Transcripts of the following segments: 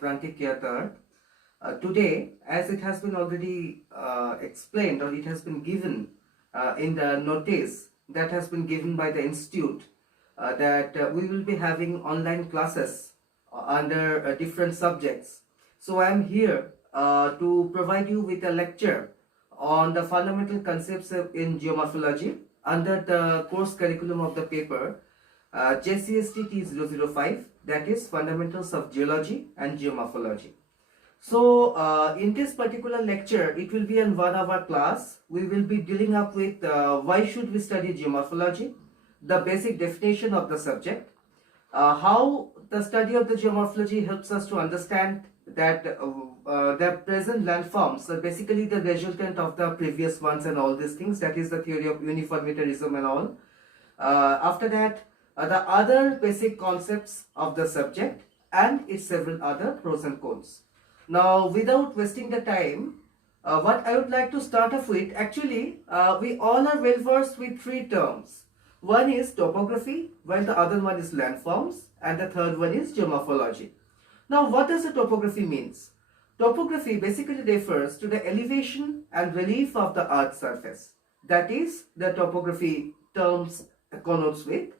Prantik here. Today, as it has been already explained or it has been given in the notice that has been given by the institute, that we will be having online classes under different subjects. So I am here to provide you with a lecture on the fundamental concepts in geomorphology under the course curriculum of the paper JCST T005, that is Fundamentals of Geology and Geomorphology. So in this particular lecture, it will be an 1 hour class. We will be dealing up with why should we study geomorphology, the basic definition of the subject, how the study of the geomorphology helps us to understand that the present landforms are basically the resultant of the previous ones and all these things, that is the theory of uniformitarianism and all. After that, the other basic concepts of the subject and its several other pros and cons. Now, without wasting the time, what I would like to start off with, actually, we all are well versed with three terms. One is topography, while the other one is landforms, and the third one is geomorphology. Now, what does the topography means? Topography basically refers to the elevation and relief of the Earth's surface. That is, the topography terms connotes with.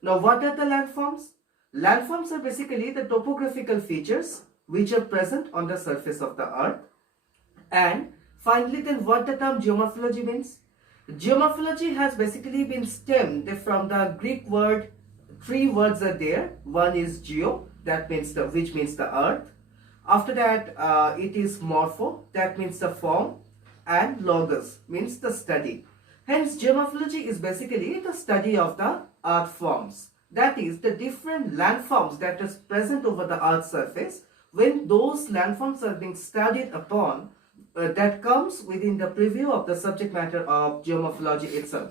Now, what are the landforms? Landforms are basically the topographical features which are present on the surface of the Earth. And finally, then what the term geomorphology means? Geomorphology has basically been stemmed from the Greek word. Three words are there. One is geo, that means which means the earth. After that, it is morpho, that means the form, and logos means the study. Hence, geomorphology is basically the study of the earth forms. That is, the different landforms that is present over the earth's surface. When those landforms are being studied upon, that comes within the preview of the subject matter of geomorphology itself.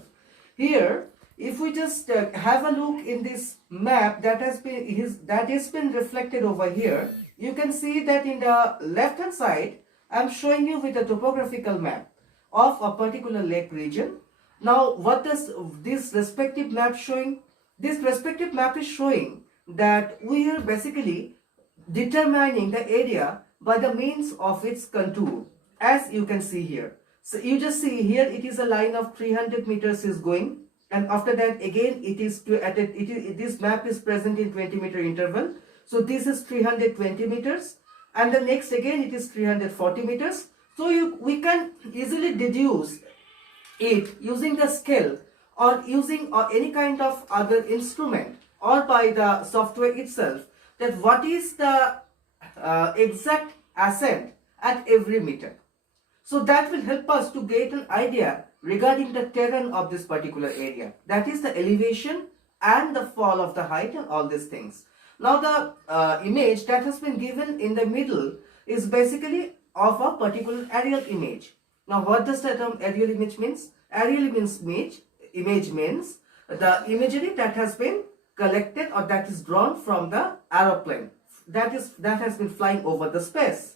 Here, if we just have a look in this map that has been reflected over here, you can see that in the left hand side, I am showing you with a topographical map of a particular lake region. Now, what does this respective map showing? This respective map is showing that we are basically determining the area by the means of its contour, as you can see here. So you just see here it is a line of 300 meters is going, and after that again it is this map is present in 20-meter interval. So this is 320 meters, and the next again it is 340 meters. So we can easily deduce it using the scale or using any kind of other instrument or by the software itself, that what is the exact ascent at every meter. So that will help us to get an idea regarding the terrain of this particular area. That is the elevation and the fall of the height and all these things. Now the image that has been given in the middle is basically of a particular aerial image. Now what does the term aerial image means? Aerial image means the imagery that has been collected or that is drawn from the aeroplane that has been flying over the space.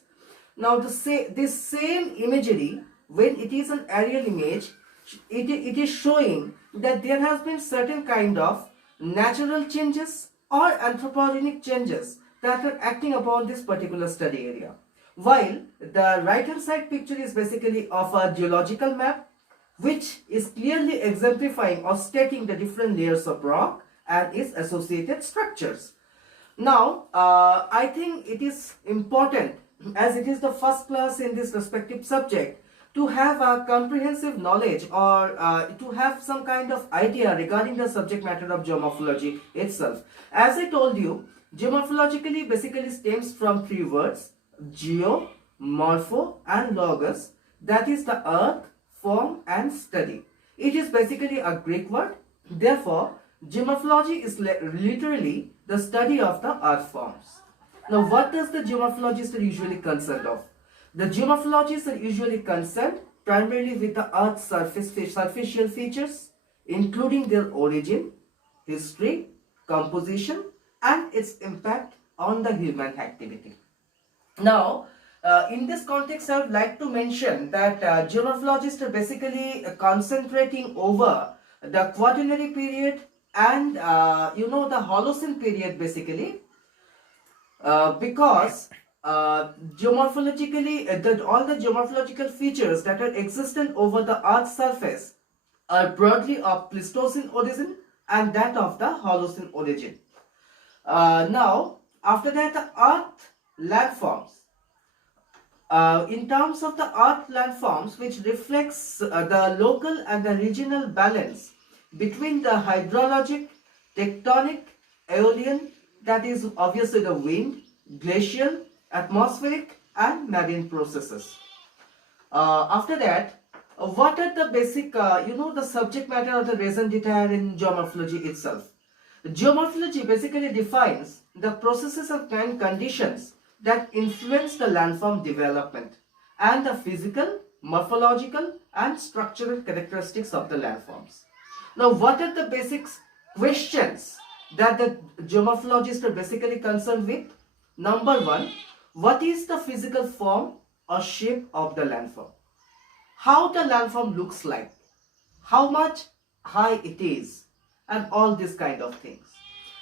Now this same imagery, when it is an aerial image, it is showing that there has been certain kind of natural changes or anthropogenic changes that are acting upon this particular study area. While the right hand side picture is basically of a geological map, which is clearly exemplifying or stating the different layers of rock and its associated structures. Now, I think it is important, as it is the first class in this respective subject, to have a comprehensive knowledge or to have some kind of idea regarding the subject matter of geomorphology itself. As I told you, geomorphologically basically stems from three words: geo, morpho, and logos. That is the earth, form, and study. It is basically a Greek word. Therefore, geomorphology is literally the study of the earth forms. Now, what does the geomorphologists are usually concerned of? The geomorphologists are usually concerned primarily with the earth's superficial features, including their origin, history, composition, and its impact on the human activity. Now, in this context, I would like to mention that geomorphologists are basically concentrating over the Quaternary period and the Holocene period basically, because geomorphologically, all the geomorphological features that are existent over the Earth's surface are broadly of Pleistocene origin and that of the Holocene origin. Now, after that, the Earth landforms. In terms of the Earth landforms, which reflects the local and the regional balance between the hydrologic, tectonic, aeolian, that is obviously the wind, glacial, atmospheric and marine processes. After that, what are the basic, the subject matter of the raison d'etre in geomorphology itself? Geomorphology basically defines the processes and conditions that influence the landform development and the physical, morphological and structural characteristics of the landforms. Now, what are the basic questions that the geomorphologists are basically concerned with? Number one, what is the physical form or shape of the landform? How the landform looks like, how much high it is, and all these kind of things.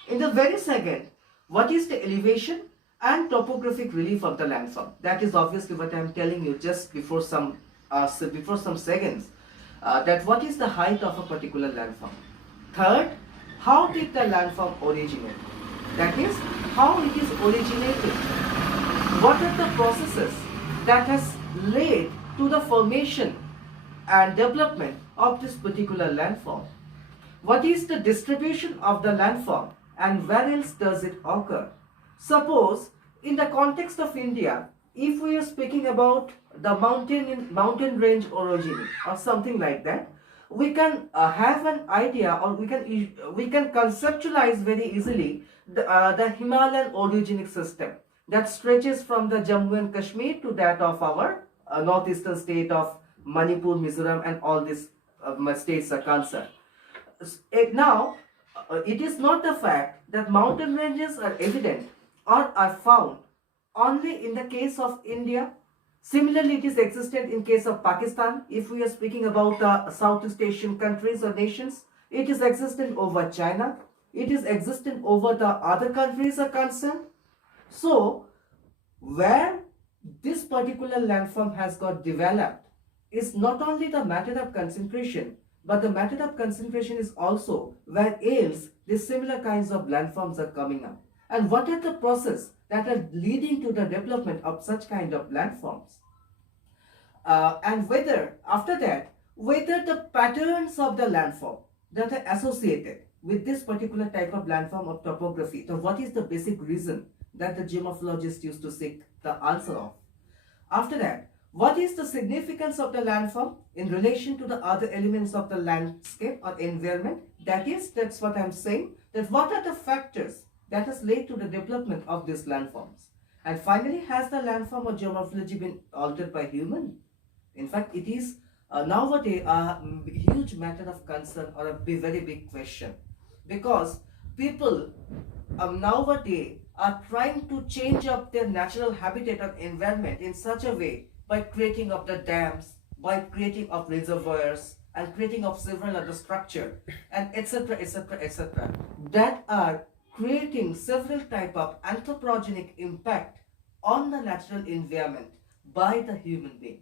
In the very second, what is the elevation and topographic relief of the landform? That is obviously what I am telling you just before some seconds. That what is the height of a particular landform. Third, how did the landform originate? That is, how it is originated. What are the processes that has led to the formation and development of this particular landform? What is the distribution of the landform and where else does it occur? Suppose in the context of India, if we are speaking about the mountain range orogeny or something like that, we can have an idea, or we can conceptualize very easily the Himalayan orogenic system that stretches from the Jammu and Kashmir to that of our northeastern state of Manipur, Mizoram and all these states are concerned. Now, it is not the fact that mountain ranges are evident or are found only in the case of India. Similarly, it is existent in case of Pakistan. If we are speaking about the Southeast Asian countries or nations, it is existent over China. It is existent over the other countries are concerned. So, where this particular landform has got developed is not only the matter of concentration, but the matter of concentration is also where else these similar kinds of landforms are coming up. And what are the processes that are leading to the development of such kind of landforms? And whether, after that, whether the patterns of the landform that are associated with this particular type of landform of topography, so what is the basic reason that the geomorphologists used to seek the answer of? After that, what is the significance of the landform in relation to the other elements of the landscape or environment? That's what I'm saying, that what are the factors that has led to the development of these landforms? And finally, has the landform or geomorphology been altered by human? In fact, it is nowadays a huge matter of concern or a very big question, because people nowadays are trying to change up their natural habitat or environment in such a way by creating of the dams, by creating of reservoirs and creating of several other structure and etc etc etc that are creating several type of anthropogenic impact on the natural environment by the human beings.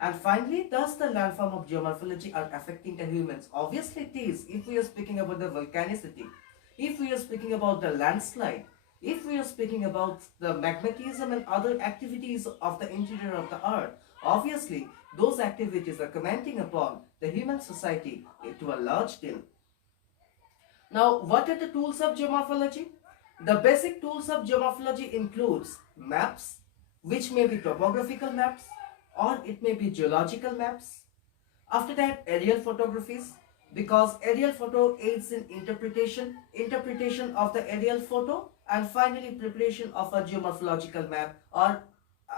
And finally, does the landform of geomorphology are affecting the humans? Obviously it is. If we are speaking about the volcanicity, if we are speaking about the landslide, if we are speaking about the magmatism and other activities of the interior of the earth, obviously those activities are commenting upon the human society to a large deal. Now, what are the tools of geomorphology? The basic tools of geomorphology includes maps, which may be topographical maps or it may be geological maps. After that, aerial photographies, because aerial photo aids in interpretation of the aerial photo, and finally preparation of a geomorphological map or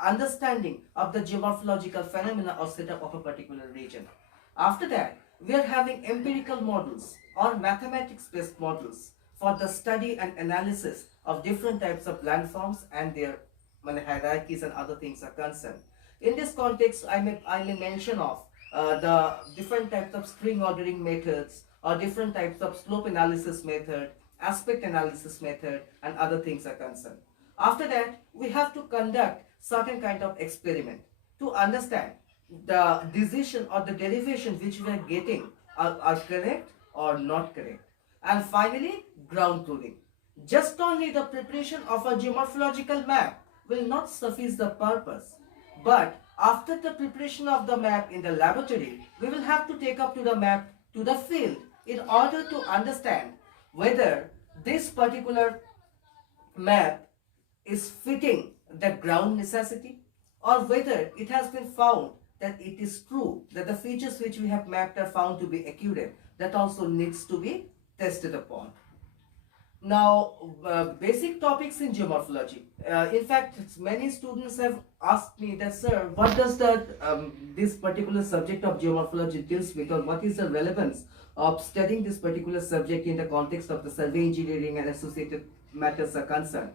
understanding of the geomorphological phenomena or setup of a particular region. After that, we are having empirical models or mathematics-based models for the study and analysis of different types of landforms and their hierarchies and other things are concerned. In this context, I may mention of the different types of string ordering methods or different types of slope analysis method, aspect analysis method and other things are concerned. After that, we have to conduct certain kind of experiment to understand the decision or the derivation which we are getting are correct or not correct. And finally, ground truthing. Just only the preparation of a geomorphological map will not suffice the purpose. But after the preparation of the map in the laboratory, we will have to take up to the map to the field in order to understand whether this particular map is fitting the ground necessity, or whether it has been found that it is true that the features which we have mapped are found to be accurate. That also needs to be tested upon. Now, basic topics in geomorphology. In fact, many students have asked me that, sir, what does this particular subject of geomorphology deals with, or what is the relevance of studying this particular subject in the context of the survey engineering and associated matters are concerned?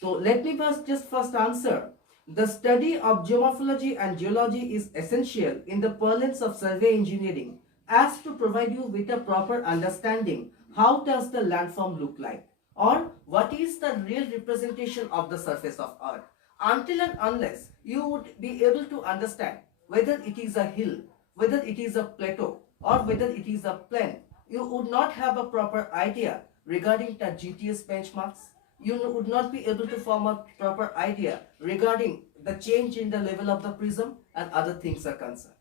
So let me first answer. The study of geomorphology and geology is essential in the parlance of survey engineering as to provide you with a proper understanding how does the landform look like, or what is the real representation of the surface of earth. Until and unless you would be able to understand whether it is a hill, whether it is a plateau, or whether it is a plain, you would not have a proper idea regarding the GTS benchmarks. You would not be able to form a proper idea regarding the change in the level of the prism and other things are concerned.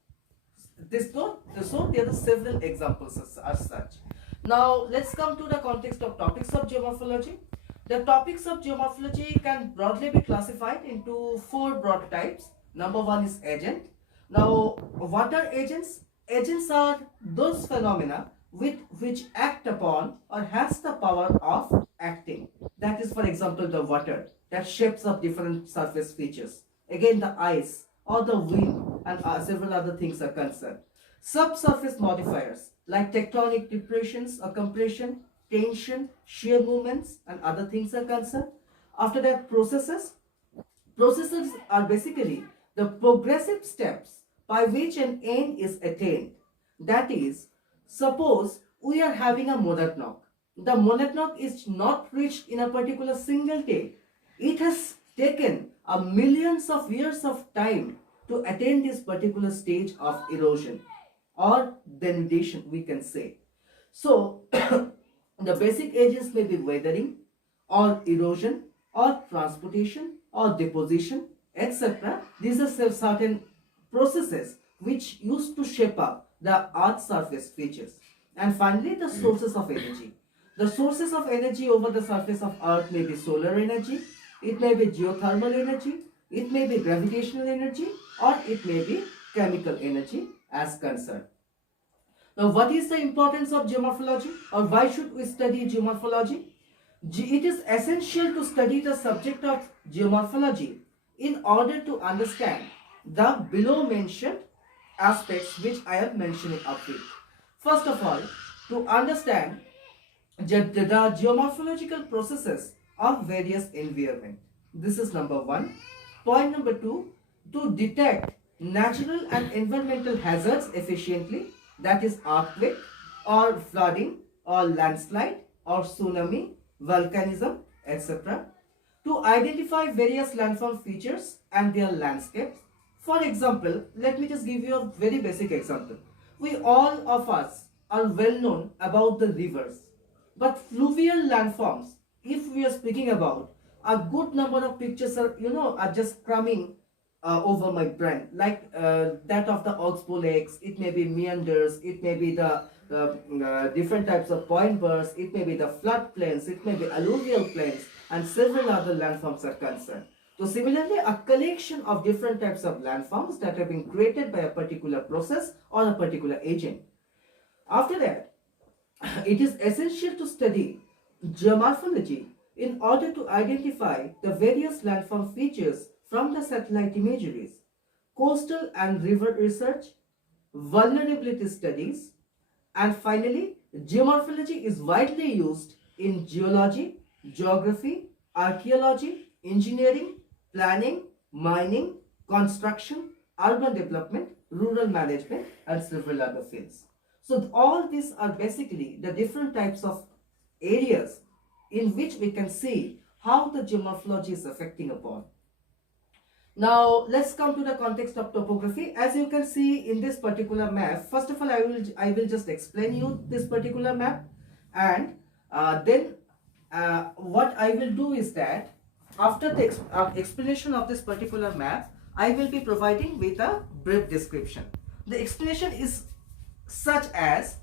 So there are several examples as such. Now let's come to the context of topics of geomorphology. The topics of geomorphology can broadly be classified into four broad types. Number one is agent. Now, what are agents? Agents are those phenomena which act upon or has the power of acting. That is, for example, the water that shapes up different surface features. Again, the ice or the wind and several other things are concerned. Subsurface modifiers like tectonic depressions or compression, tension, shear movements and other things are concerned. After that, processes. Processes are basically the progressive steps by which an end is attained. That is, suppose we are having a monadnock. The monadnock is not reached in a particular single day. It has taken a millions of years of time to attain this particular stage of erosion or denudation, we can say. So, the basic agents may be weathering or erosion or transportation or deposition, etc. These are certain processes which used to shape up the earth's surface features. And finally, the sources of energy. The sources of energy over the surface of earth may be solar energy, it may be geothermal energy, it may be gravitational energy, or it may be chemical energy as concerned. Now, what is the importance of geomorphology, or why should we study geomorphology? It is essential to study the subject of geomorphology in order to understand the below mentioned aspects which I am mentioning up with. First of all, to understand the geomorphological processes of various environment. This is number one. Point number two, to detect natural and environmental hazards efficiently, that is earthquake or flooding or landslide or tsunami, volcanism, etc. To identify various landform features and their landscapes. For example, let me just give you a very basic example. We all of us are well known about the rivers, but fluvial landforms, if we are speaking about, a good number of pictures are just coming over my brain, like that of the oxbow lakes. It may be meanders, it may be the different types of point bursts, it may be the floodplains, it may be alluvial plains, and several other landforms are concerned. So similarly, a collection of different types of landforms that have been created by a particular process or a particular agent. After that, it is essential to study geomorphology in order to identify the various landform features from the satellite imageries, coastal and river research, vulnerability studies, and finally, geomorphology is widely used in geology, geography, archaeology, engineering, planning, mining, construction, urban development, rural management, and several other fields. So all these are basically the different types of areas in which we can see how the geomorphology is affecting upon. Now let's come to the context of topography. As you can see in this particular map, first of all I will just explain you this particular map, and then what I will do is that after the explanation of this particular map, I will be providing with a brief description. The explanation is such as,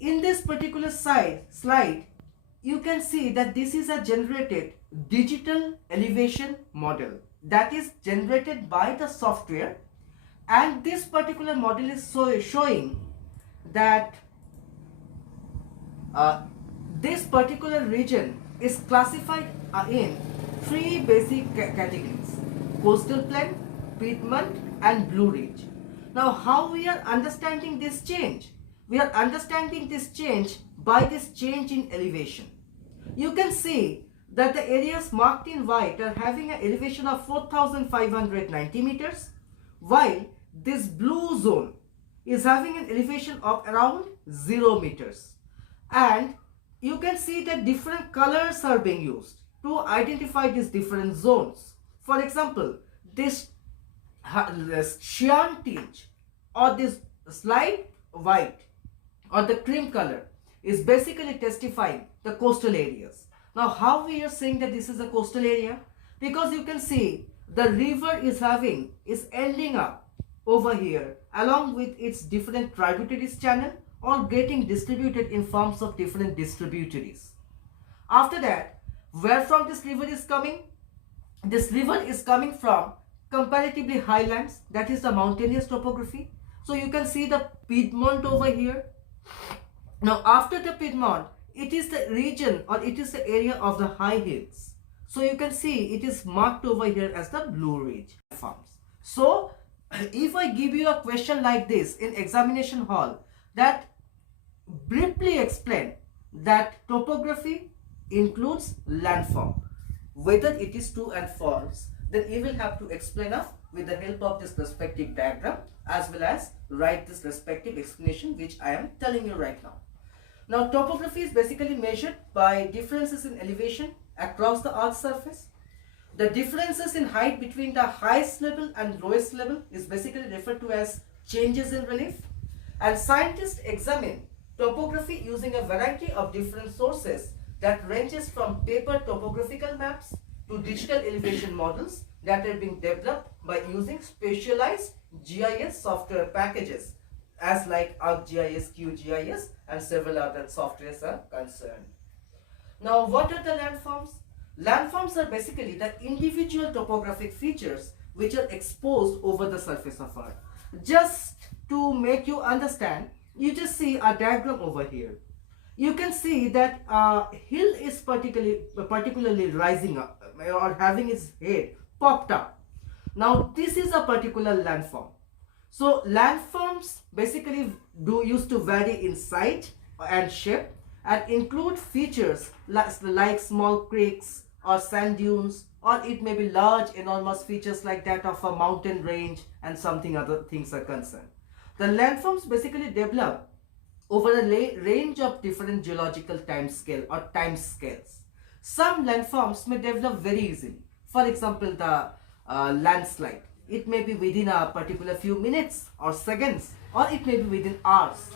in this particular slide, you can see that this is a generated digital elevation model that is generated by the software, and this particular model is showing that this particular region is classified in three basic categories: coastal plain, Piedmont and Blue Ridge. Now how we are understanding this change? We are understanding this change by this change in elevation. You can see that the areas marked in white are having an elevation of 4,590 meters, while this blue zone is having an elevation of around 0 meters. And you can see that different colors are being used to identify these different zones. For example, this cyan tinge or this slight white or the cream color is basically testifying the coastal areas. Now how we are saying that this is a coastal area? Because you can see the river is ending up over here along with its different tributaries channel, or getting distributed in forms of different distributaries. After that, where from this river is coming? This river is coming from comparatively highlands, that is the mountainous topography. So you can see the Piedmont over here. Now after the Piedmont, it is the region, or it is the area of the high hills. So you can see it is marked over here as the Blue Ridge farms. So if I give you a question like this in examination hall, that briefly explain that topography includes landform, whether it is true and false, then you will have to explain up with the help of this respective diagram, as well as write this respective explanation which I am telling you right now. Now topography is basically measured by differences in elevation across the earth's surface. The differences in height between the highest level and lowest level is basically referred to as changes in relief, and scientists examine topography using a variety of different sources that ranges from paper topographical maps to digital elevation models that are being developed by using specialized GIS software packages as like ArcGIS, QGIS and several other softwares are concerned. Now what are the landforms? Landforms are basically the individual topographic features which are exposed over the surface of Earth. Just to make you understand, you just see a diagram over here. You can see that a hill is particularly rising up or having its head popped up. Now this is a particular landform. So landforms basically used to vary in size and shape and include features like small creeks or sand dunes, or it may be large enormous features like that of a mountain range and something other things are concerned. The landforms basically develop over a range of different geological time scales. Some landforms may develop very easily. For example, the landslide. It may be within a particular few minutes or seconds, or it may be within hours.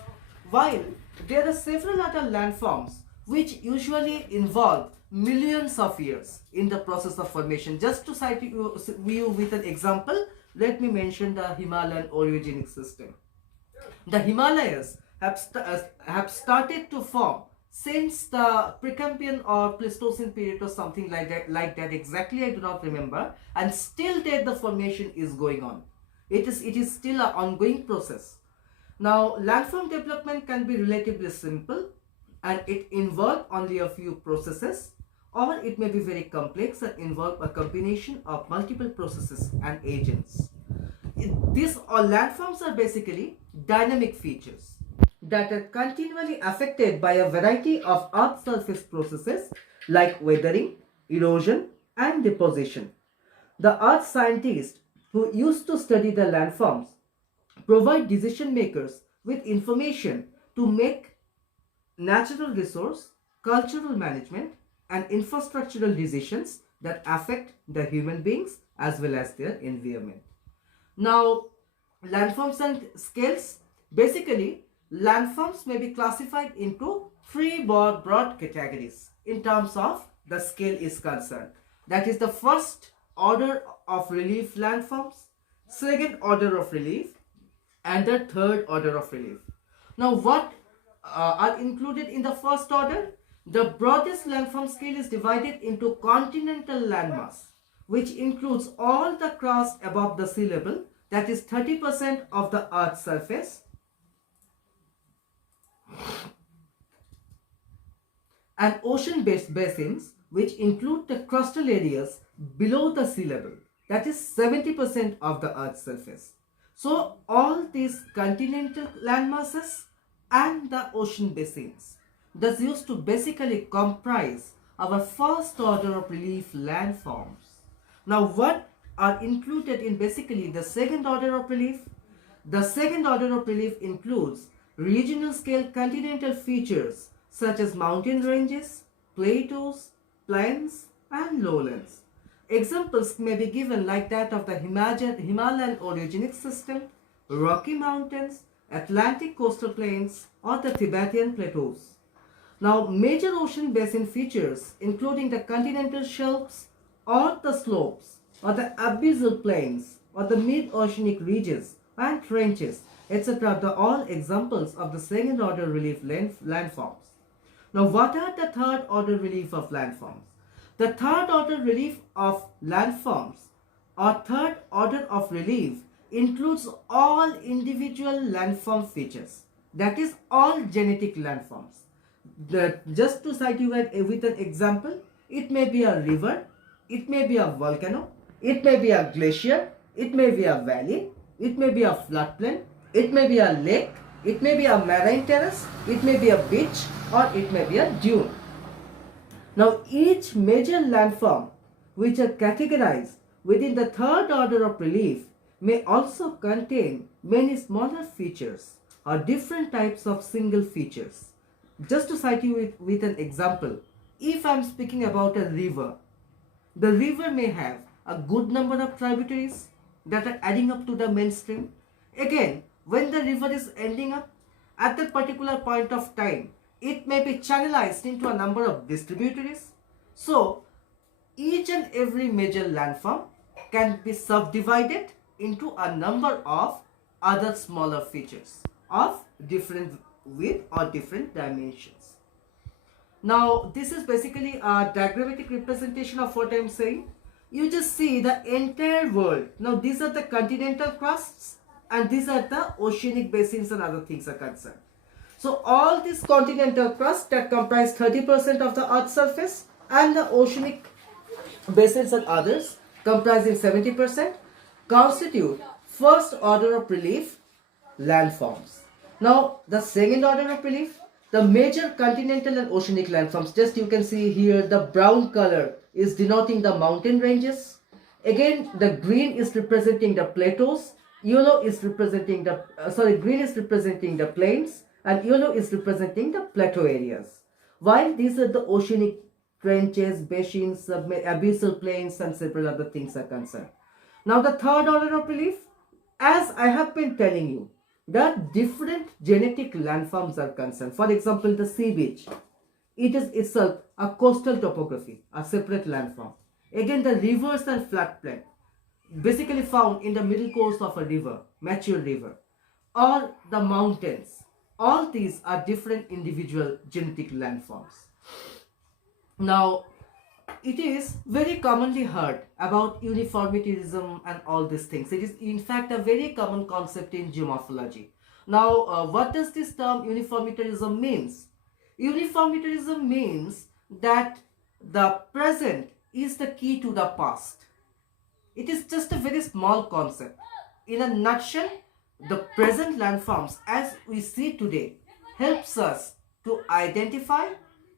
While there are several other landforms which usually involve millions of years in the process of formation. Just to cite you with an example, let me mention the Himalayan orogenic system. The Himalayas have started to form since the Precambrian or Pleistocene period or something like that. Exactly, I do not remember, and still there the formation is going on. It is still an ongoing process. Now landform development can be relatively simple and it involves only a few processes, or it may be very complex and involve a combination of multiple processes and agents. These landforms are basically dynamic features that are continually affected by a variety of earth surface processes like weathering, erosion and deposition. The earth scientists who used to study the landforms provide decision makers with information to make natural resource, cultural management and infrastructural decisions that affect the human beings as well as their environment. Now, landforms and scales. Basically, landforms may be classified into three broad categories in terms of the scale is concerned. That is the first order of relief landforms, second order of relief, and the third order of relief. Now, what are included in the first order? The broadest landform scale is divided into continental landmass, which includes all the crust above the sea level, that is 30% of the Earth's surface, and ocean-based basins, which include the crustal areas below the sea level, that is 70% of the Earth's surface. So all these continental landmasses and the ocean basins thus used to basically comprise our first order of relief landforms. Now, what are included in basically the second order of relief? The second order of relief includes regional scale continental features such as mountain ranges, plateaus, plains, and lowlands. Examples may be given like that of the Himalayan orogenic system, Rocky Mountains, Atlantic coastal plains, or the Tibetan plateaus. Now, major ocean basin features including the continental shelves or the slopes or the abyssal plains or the mid-oceanic ridges and trenches, etc. are all examples of the second order relief landforms. Now, what are the third order relief of landforms? The third order relief of landforms or third order of relief includes all individual landform features, that is all genetic landforms. Just to cite you with an example, it may be a river, it may be a volcano, it may be a glacier, it may be a valley, it may be a floodplain, it may be a lake, it may be a marine terrace, it may be a beach, or it may be a dune. Now, each major landform which are categorized within the third order of relief may also contain many smaller features or different types of single features. Just to cite you with an example, if I am speaking about a river, the river may have a good number of tributaries that are adding up to the mainstream. Again, when the river is ending up, at that particular point of time, it may be channelized into a number of distributaries. So, each and every major landform can be subdivided into a number of other smaller features of different width or different dimensions. Now, this is basically a diagrammatic representation of what I am saying. You just see the entire world. Now, these are the continental crusts and these are the oceanic basins and other things are concerned. So, all these continental crusts that comprise 30% of the Earth's surface and the oceanic basins and others comprising 70% constitute first order of relief landforms. Now, the second order of relief, the major continental and oceanic landforms, just you can see here the brown color is denoting the mountain ranges. Again, the green is representing the plateaus, yellow is representing the, green is representing the plains, and yellow is representing the plateau areas. While these are the oceanic trenches, basins, abyssal plains, and several other things are concerned. Now, the third order of relief, as I have been telling you, that different genetic landforms are concerned. For example, the sea beach, it is itself a coastal topography, a separate landform. Again, the rivers and floodplain, basically found in the middle course of a river, mature river, or the mountains. All these are different individual genetic landforms. Now, it is very commonly heard about uniformitarianism and all these things. It is in fact a very common concept in geomorphology. Now, what does this term uniformitarianism means? Uniformitarianism means that the present is the key to the past. It is just a very small concept. In a nutshell, the present landforms as we see today helps us to identify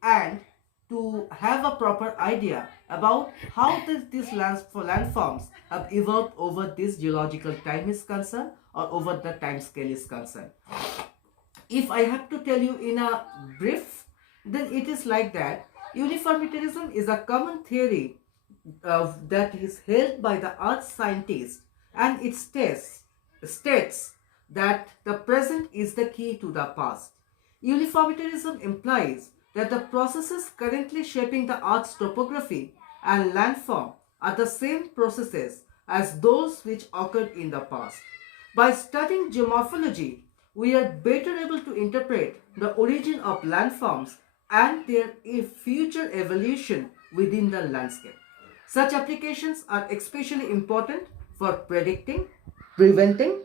and to have a proper idea about how these landforms have evolved over this geological time is concerned or over the time scale is concerned. If I have to tell you in a brief, then it is like that. Uniformitarianism is a common theory that is held by the earth scientists, and it states that the present is the key to the past. Uniformitarianism implies that the processes currently shaping the earth's topography and landform are the same processes as those which occurred in the past. By studying geomorphology, we are better able to interpret the origin of landforms and their future evolution within the landscape. Such applications are especially important for predicting, preventing,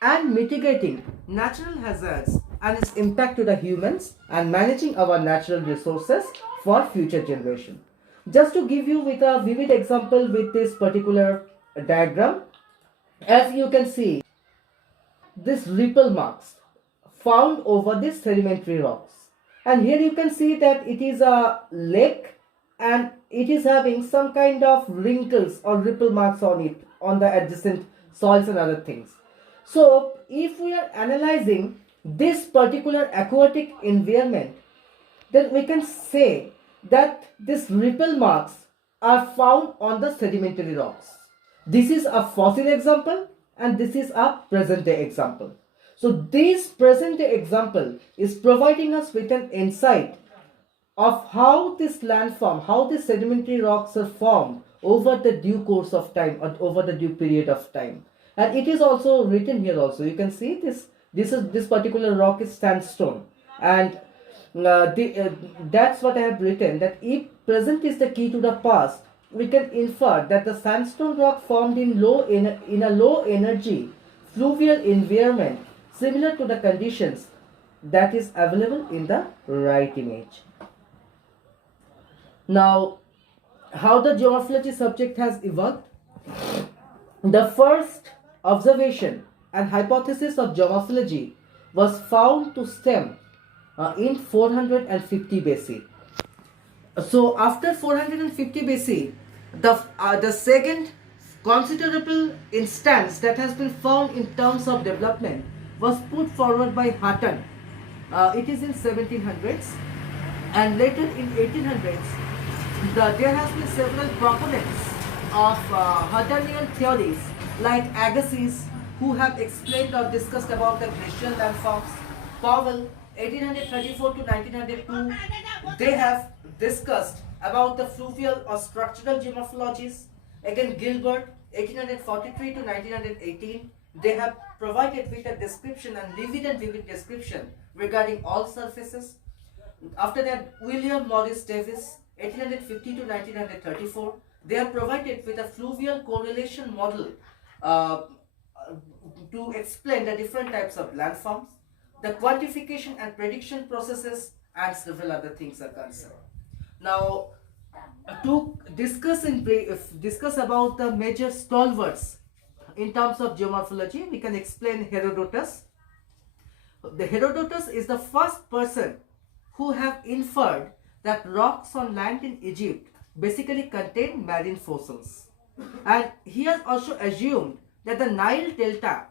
and mitigating natural hazards and its impact to the humans and managing our natural resources for future generation. Just to give you with a vivid example with this particular diagram, as you can see, this ripple marks found over these sedimentary rocks, and here you can see that it is a lake and it is having some kind of wrinkles or ripple marks on it on the adjacent soils and other things. So if we are analyzing this particular aquatic environment, then we can say that these ripple marks are found on the sedimentary rocks. This is a fossil example and this is a present day example. So this present day example is providing us with an insight of how this landform, how these sedimentary rocks are formed over the due course of time or over the due period of time. And it is also written here also. You can see this particular rock is sandstone, and that's what I have written, that if present is the key to the past, we can infer that the sandstone rock formed in a low energy fluvial environment similar to the conditions that is available in the right image. Now, how the geomorphology subject has evolved. The first observation and hypothesis of geomorphology was found to stem in 450 BC. So after 450 BC, the second considerable instance that has been found in terms of development was put forward by Hutton. It is in 1700s, and later in 1800s, there has been several proponents of Huttonian theories like Agassiz, who have explained or discussed about the glacial landforms. Powell, 1834 to 1902, they have discussed about the fluvial or structural geomorphologies. Again, Gilbert, 1843 to 1918, they have provided with a description and vivid description regarding all surfaces. After that, William Morris Davis, 1850 to 1934, they are provided with a fluvial correlation model to explain the different types of landforms, the quantification and prediction processes, and several other things are concerned. Now, to discuss about the major stalwarts in terms of geomorphology, we can explain Herodotus. The Herodotus is the first person who have inferred that rocks on land in Egypt basically contain marine fossils, and he has also assumed that the Nile Delta,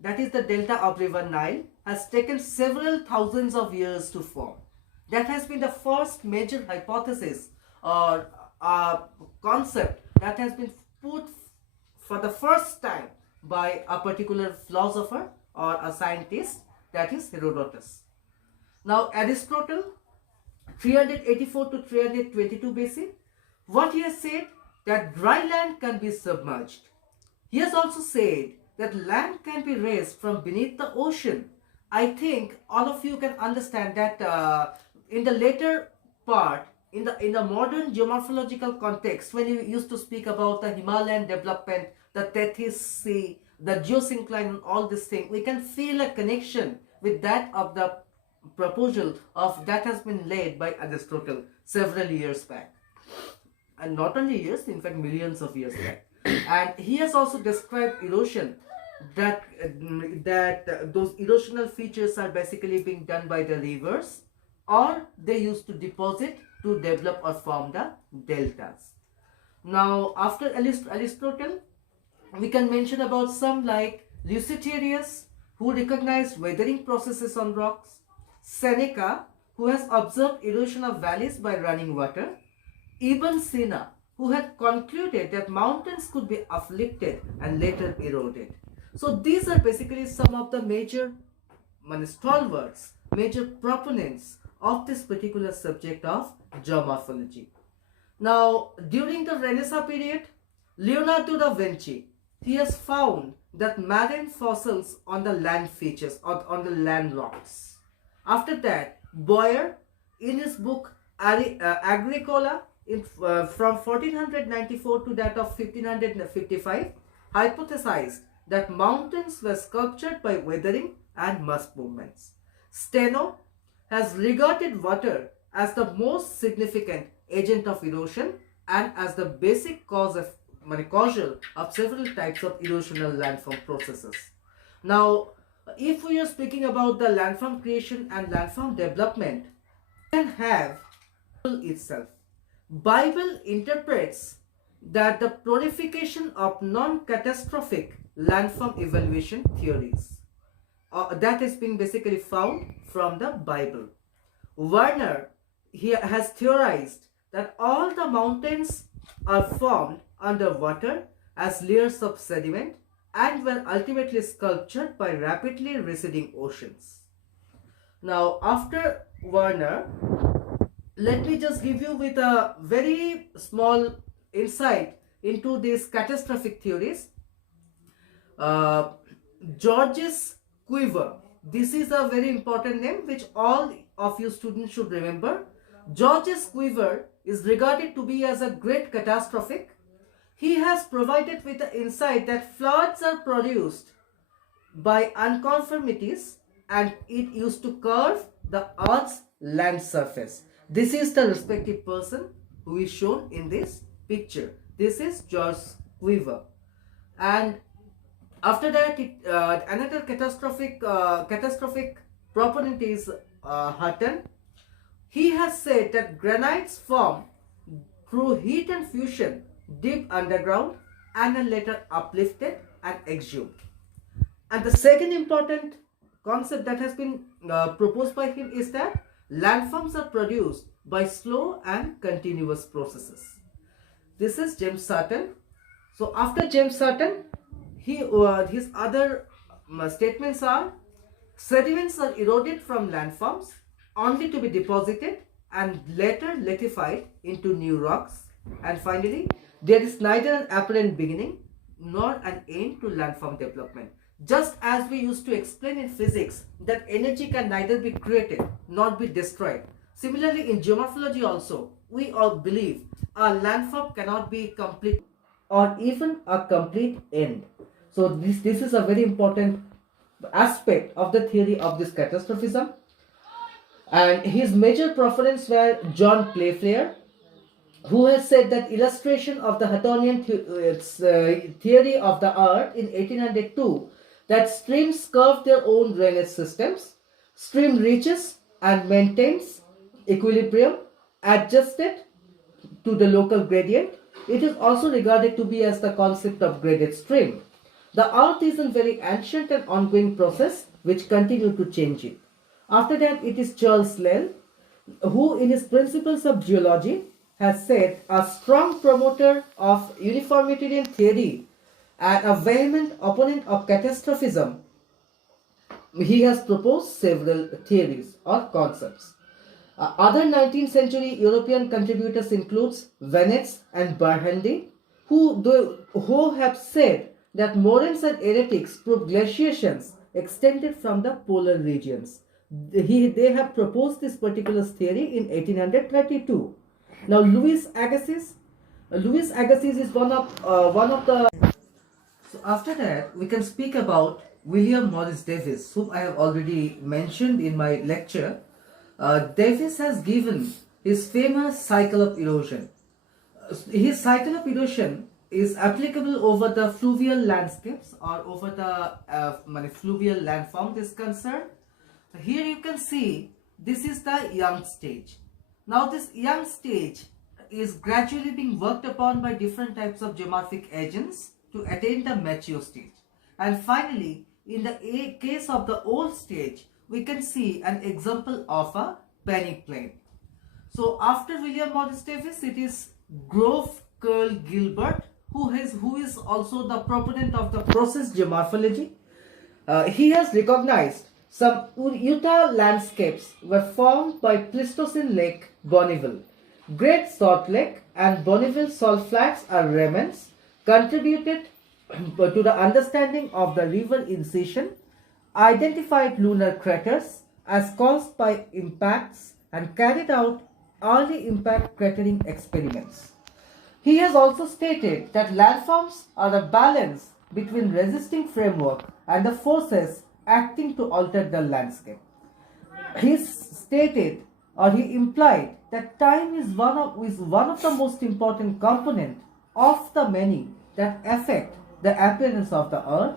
that is the delta of river Nile, has taken several thousands of years to form. That has been the first major hypothesis or concept that has been put for the first time by a particular philosopher or a scientist, that is Herodotus. Now Aristotle, 384 to 322 BC, what he has said, that dry land can be submerged. He has also said that land can be raised from beneath the ocean. I think all of you can understand that in the later part, in the modern geomorphological context, when you used to speak about the Himalayan development, the Tethys Sea, the geosyncline and all these things, we can feel a connection with that of the proposal of that has been laid by Aristotle several years back. And not only years, in fact millions of years back. And he has also described erosion, that those erosional features are basically being done by the rivers, or they used to deposit to develop or form the deltas. Now after Aristotle, we can mention about some like Lucetarius, who recognized weathering processes on rocks, Seneca, who has observed erosion of valleys by running water, Ibn Sina, who had concluded that mountains could be uplifted and later eroded. So these are basically some of the major stalwarts, major proponents of this particular subject of geomorphology. Now, during the Renaissance period, Leonardo da Vinci, he has found that marine fossils on the land features, or on the land rocks. After that, Boyer, in his book Agricola, from 1494 to that of 1555, hypothesized that mountains were sculptured by weathering and mass movements. Steno has regarded water as the most significant agent of erosion and as the basic causal of several types of erosional landform processes. Now, if we are speaking about the landform creation and landform development, we can have itself. Bible interprets that the proliferation of non-catastrophic landform evaluation theories that is being basically found from the Bible. Werner has theorized that all the mountains are formed underwater as layers of sediment and were ultimately sculptured by rapidly receding oceans. Now, after Werner, let me just give you with a very small insight into these catastrophic theories. Georges Cuvier. This is a very important name which all of you students should remember. Georges Cuvier is regarded to be as a great catastrophic. He has provided with the insight that floods are produced by unconformities and it used to curve the Earth's land surface. This is the respective person who is shown in this picture. This is Georges Cuvier. And after that, another catastrophic proponent is Hutton. He has said that granites form through heat and fusion deep underground and then later uplifted and exhumed. And the second important concept that has been proposed by him is that landforms are produced by slow and continuous processes. This is James Sutton. So after James Sutton, his other statements are: sediments are eroded from landforms only to be deposited and later latified into new rocks. And finally, there is neither an apparent beginning nor an end to landform development. Just as we used to explain in physics that energy can neither be created nor be destroyed, similarly in geomorphology also, we all believe a landform cannot be complete or even a complete end. So this is a very important aspect of the theory of this catastrophism. And his major proponents were John Playfair, who has said that illustration of the Huttonian theory of the earth in 1802, that streams curve their own drainage systems, stream reaches and maintains equilibrium adjusted to the local gradient. It is also regarded to be as the concept of graded stream. The earth is a very ancient and ongoing process which continue to change it. After that, it is Charles Lyell, who in his Principles of Geology has said a strong promoter of uniformitarian theory and a vehement opponent of catastrophism. He has proposed several theories or concepts. Other 19th century European contributors includes Venetz and Burgundy, who have said that moraines and erratics prove glaciations extended from the polar regions. They have proposed this particular theory in 1832. Now, Louis Agassiz is one of the. So after that, we can speak about William Morris Davies, whom I have already mentioned in my lecture. Davies has given his famous cycle of erosion. His cycle of erosion is applicable over the fluvial landscapes or over the fluvial landform is concerned. Here you can see this is the young stage. Now this young stage is gradually being worked upon by different types of geomorphic agents to attain the mature stage. And finally, in the case of the old stage, we can see an example of a peneplain. So after William Morris Davis, it is Grove Curl Gilbert, who is also the proponent of the process geomorphology. He has recognized some Utah landscapes were formed by Pleistocene Lake, Bonneville. Great Salt Lake and Bonneville salt flats are remnants contributed to the understanding of the river incision, identified lunar craters as caused by impacts, and carried out early impact cratering experiments. He has also stated that landforms are a balance between resisting framework and the forces acting to alter the landscape. He stated, or he implied, that time is one of the most important component of the many that affect the appearance of the earth,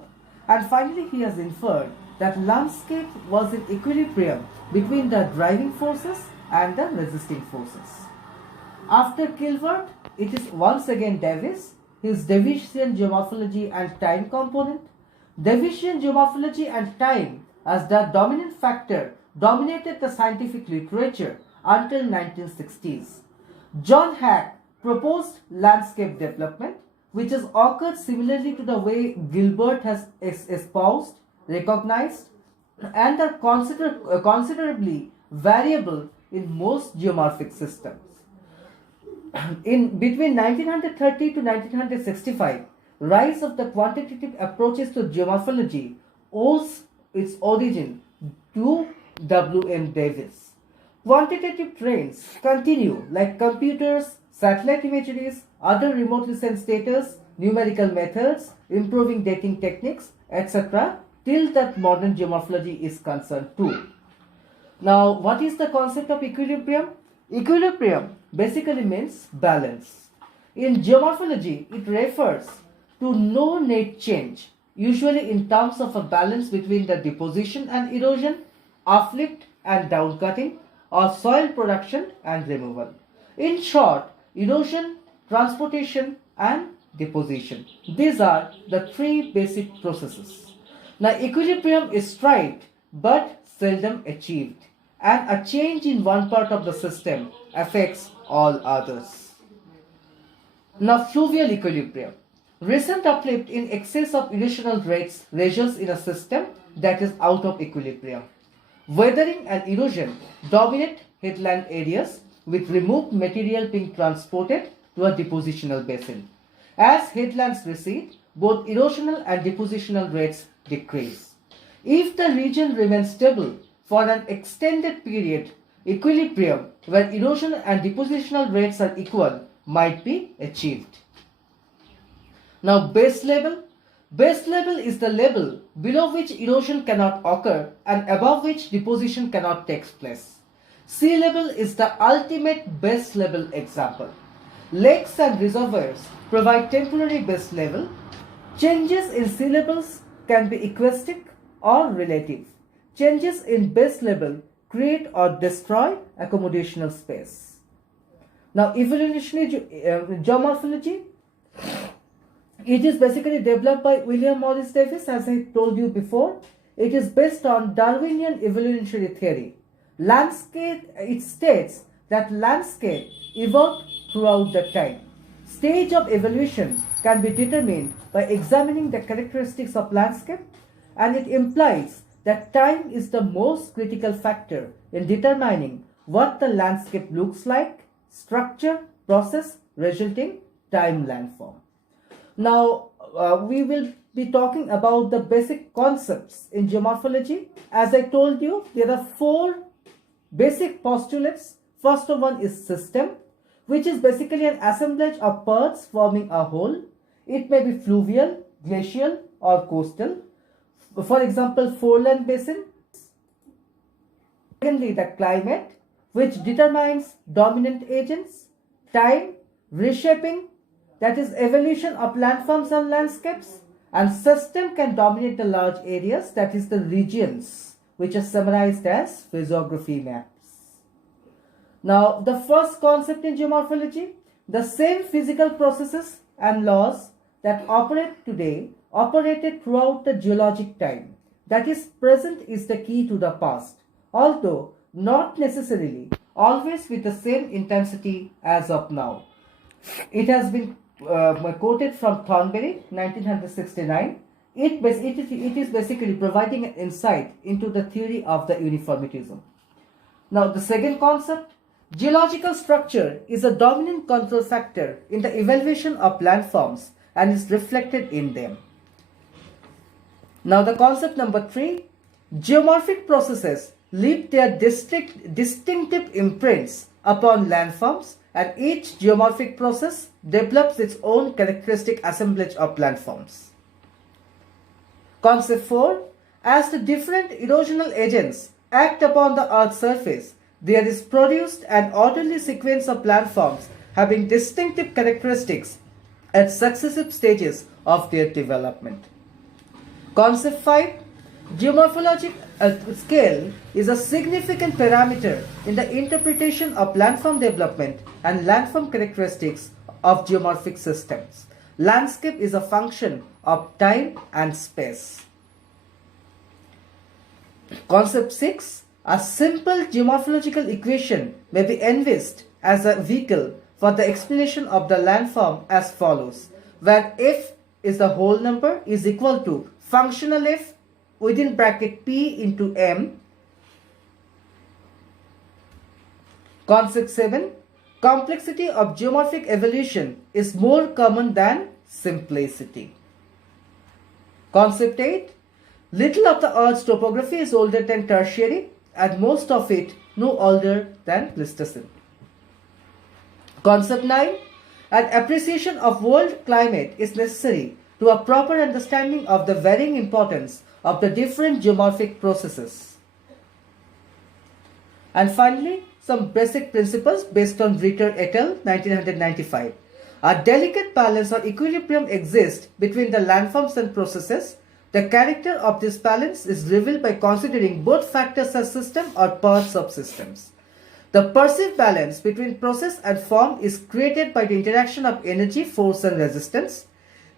and finally he has inferred that landscape was in equilibrium between the driving forces and the resisting forces. After Gilbert, it is once again Davis, his Davisian geomorphology and time component. Davisian geomorphology and time as the dominant factor dominated the scientific literature until 1960s. John Hack proposed landscape development, which has occurred similarly to the way Gilbert has espoused, recognized, and are considerably variable in most geomorphic systems. In between 1930 to 1965, rise of the quantitative approaches to geomorphology owes its origin to W.M. Davis. Quantitative trends continue like computers, satellite imageries, other remotely sensed data, numerical methods, improving dating techniques, etc. till that modern geomorphology is concerned too. Now, what is the concept of equilibrium? Equilibrium basically means balance. In geomorphology, it refers to no net change, usually in terms of a balance between the deposition and erosion, uplift and downcutting, or soil production and removal. In short, erosion, transportation, and deposition. These are the three basic processes. Now, equilibrium is strived but seldom achieved, and a change in one part of the system affects all others. Now, fluvial equilibrium. Recent uplift in excess of erosional rates results in a system that is out of equilibrium. Weathering and erosion dominate headland areas, with removed material being transported to a depositional basin. As headlands recede, both erosional and depositional rates decrease. If the region remains stable for an extended period, equilibrium, where erosion and depositional rates are equal, might be achieved. Now, base level. Base level is the level below which erosion cannot occur and above which deposition cannot take place. Sea level is the ultimate base level example. Lakes and reservoirs provide temporary base level. Changes in sea levels can be equistic or relative. Changes in base level create or destroy accommodational space. Now, evolutionary geomorphology. It is basically developed by William Morris Davis, as I told you before. It is based on Darwinian evolutionary theory. It states that landscape evolved throughout the time. Stage of evolution can be determined by examining the characteristics of landscape, and it implies that time is the most critical factor in determining what the landscape looks like, structure, process, resulting time landform. Now, we will be talking about the basic concepts in geomorphology. As I told you, there are four basic postulates. First one is system, which is basically an assemblage of parts forming a whole. It may be fluvial, glacial, or coastal. For example, foreland basin. Secondly, the climate, which determines dominant agents. Time, reshaping, that is evolution of landforms and landscapes. And system can dominate the large areas, that is the regions, which are summarized as physiography maps. Now, the first concept in geomorphology, the same physical processes and laws that operate today operated throughout the geologic time. That is, present is the key to the past. Although not necessarily always with the same intensity as of now. It has been quoted from Thornberry, 1969. It is basically providing an insight into the theory of the uniformitism. Now, the second concept, geological structure is a dominant control factor in the evaluation of landforms and is reflected in them. Now, the concept number 3, geomorphic processes leave their distinctive imprints upon landforms, and each geomorphic process develops its own characteristic assemblage of landforms. Concept 4, as the different erosional agents act upon the Earth's surface, there is produced an orderly sequence of landforms having distinctive characteristics at successive stages of their development. Concept 5, geomorphologic scale is a significant parameter in the interpretation of landform development and landform characteristics of geomorphic systems. Landscape is a function of time and space. Concept 6, a simple geomorphological equation may be envisaged as a vehicle for the explanation of the landform as follows, where f is the whole number is equal to functional f within bracket p into m. Concept 7, complexity of geomorphic evolution is more common than simplicity. Concept 8, little of the Earth's topography is older than Tertiary and most of it no older than Pleistocene. Concept 9, an appreciation of world climate is necessary to a proper understanding of the varying importance of the different geomorphic processes. And finally, some basic principles based on Ritter et al. 1995. A delicate balance or equilibrium exists between the landforms and processes. The character of this balance is revealed by considering both factors as system or parts of systems. The perceived balance between process and form is created by the interaction of energy, force and resistance.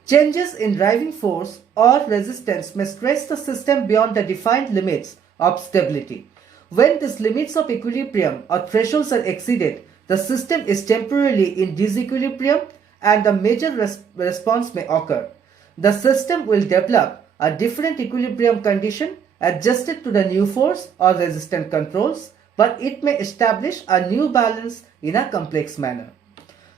Changes in driving force or resistance may stretch the system beyond the defined limits of stability. When these limits of equilibrium or thresholds are exceeded, the system is temporarily in disequilibrium and a major response may occur. The system will develop a different equilibrium condition adjusted to the new force or resistant controls, but it may establish a new balance in a complex manner.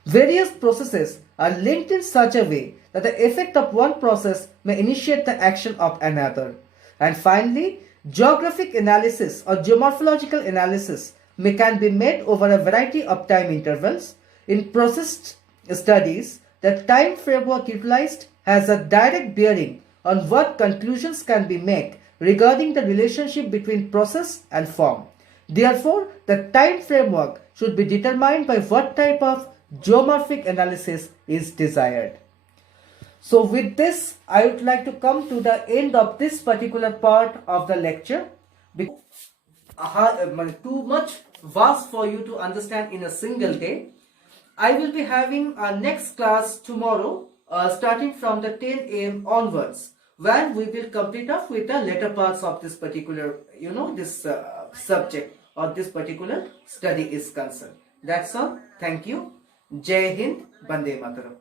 Various processes are linked in such a way that the effect of one process may initiate the action of another. And finally, geographic analysis or geomorphological analysis can be made over a variety of time intervals. In process studies, the time framework utilized has a direct bearing on what conclusions can be made regarding the relationship between process and form. Therefore, the time framework should be determined by what type of geomorphic analysis is desired. So with this, I would like to come to the end of this particular part of the lecture. Too much vast for you to understand in a single day. I will be having our next class tomorrow, starting from the 10 a.m. onwards, where we will complete off with the later parts of this particular, this subject or this particular study is concerned. That's all. Thank you. Jai Hind, Bande Mataram.